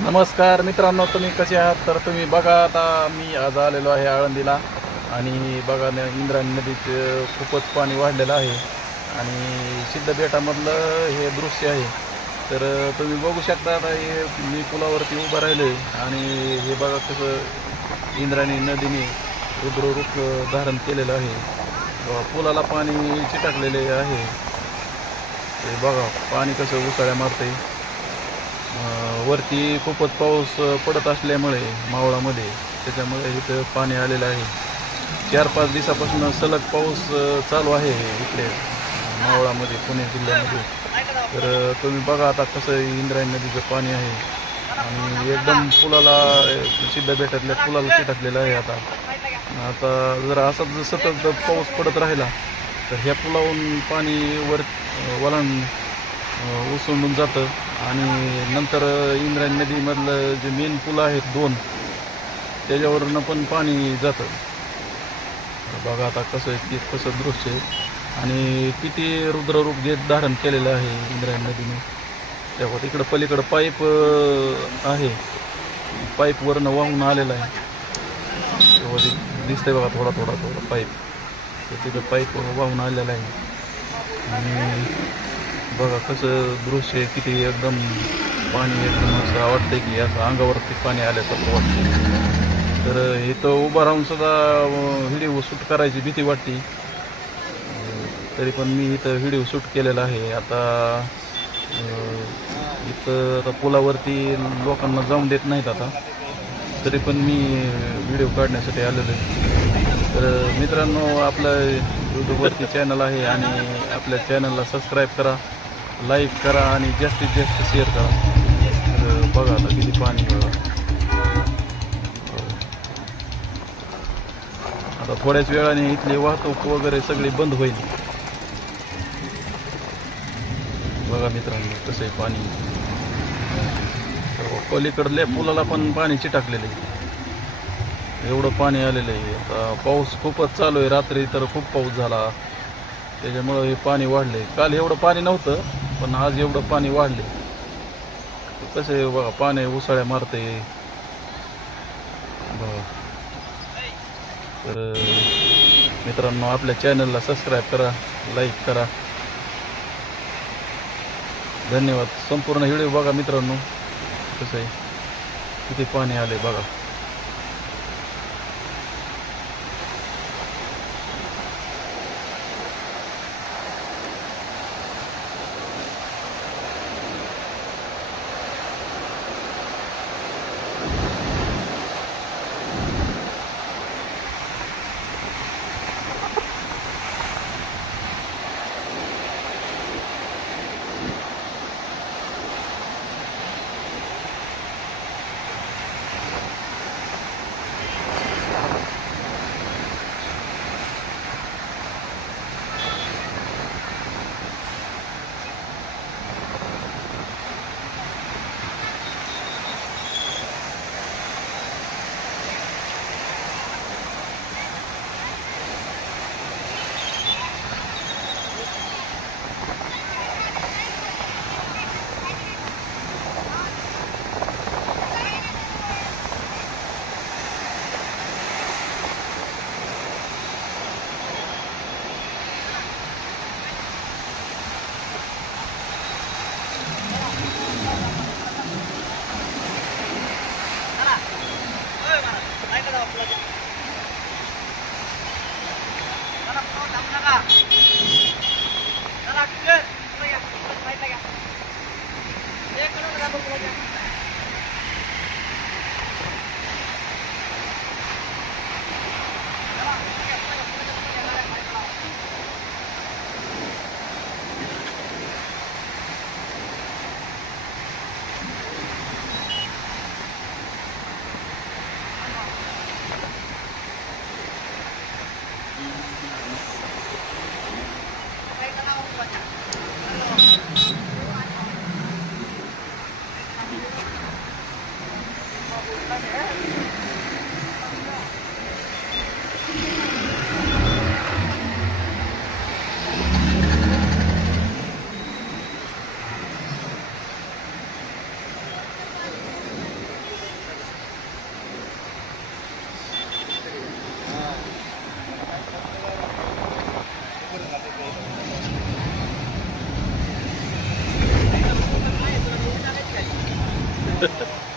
नमस्कार मित्रांनो, तुम्ही कसे आहात? तर तुम्ही बघा, आता मी आज आलेलो आहे आळंदीला आणि बघा इंद्रायणी नदीत खूपच पाणी वाढलेलं आहे आणि सिद्धबेटामधलं हे दृश्य आहे. तर तुम्ही बघू शकता. आता हे मी पुलावरती उभं राहिलो आहे आणि हे बघा कसं इंद्रायणी नदीने रुद्ररूप धारण केलेलं आहे. पुलाला पाणी चिटकलेले आहे. ते बघा पाणी कसं उसळ्या मारतंय. वरती खूपच पाऊस पडत असल्यामुळे मावळामध्ये त्याच्यामुळे इथं पाणी आलेलं आहे. 4-5 दिवसापासून सलग पाऊस चालू आहे इकडे मावळामध्ये, पुणे जिल्ह्यामध्ये. तर तुम्ही बघा आता कसं इंद्रायणी नदीचं पाणी आहे आणि एकदम पुलाला सिद्धबेटातल्या पुलाला चिटकलेलं आहे. आता आता जर असाच जर सतत पाऊस पडत राहिला तर ह्या पुलावरून पाणी वर वलांड ओसंडून जातं आणि नंतर इंद्रायणी नदीमधलं जे मेन पूल आहेत 2, त्याच्यावरनं पण पाणी जातं. बघा आता कसं दृश्य आहे आणि किती रुद्ररूप धारण केलेलं आहे इंद्रायणी नदीने. तेव्हा तिकडं पलीकडं पाईप आहे, पाईपवरनं वाहून आलेलं आहे. तेव्हा दिसतंय बघा थोडा पाईप, तर तिथं पाईप वाहून आलेला आहे आणि बघा कसं दृश्य, किती एकदम पाणी एकदम असं वाटतंय की असं अंगावरती पाणी आल्यासारखं वाटतं. तर इथं उभं राहून सुद्धा व्हिडिओ शूट करायची भीती वाटते. तरी पण मी इथं व्हिडिओ शूट केलेला आहे. आता इथं आता पुलावरती लोकांना जाऊन देत नाहीत आता, तरी पण मी व्हिडिओ काढण्यासाठी आलेलो आहे. तर मित्रांनो, आपलं यूट्यूबवरती चॅनल आहे आणि आपल्या चॅनलला सबस्क्राईब करा, लाईक करा आणि जास्तीत जास्त शेअर करा. तर बघा आता किती पाणी बघा. आता थोड्याच वेळाने इथली वाहतूक वगैरे सगळी बंद होईल. बघा मित्रांनो कसं आहे पाणी. तर पलीकडल्या पुलाला पण पाणी चिटकलेलं आहे, एवढं पाणी आलेलं आहे. आता पाऊस खूपच चालू आहे. रात्री तर खूप पाऊस झाला, त्याच्यामुळं हे पाणी वाढले. काल एवढं पाणी नव्हतं, पण आज एवढं पाणी वाढले. कसं आहे बघा, पाणी उसळ्या मारते बघा. तर मित्रांनो, आपल्या चॅनलला सबस्क्राईब करा, लाईक करा. धन्यवाद. संपूर्ण व्हिडिओ बघा मित्रांनो, कसं आहे किती पाणी आले बघा. आहे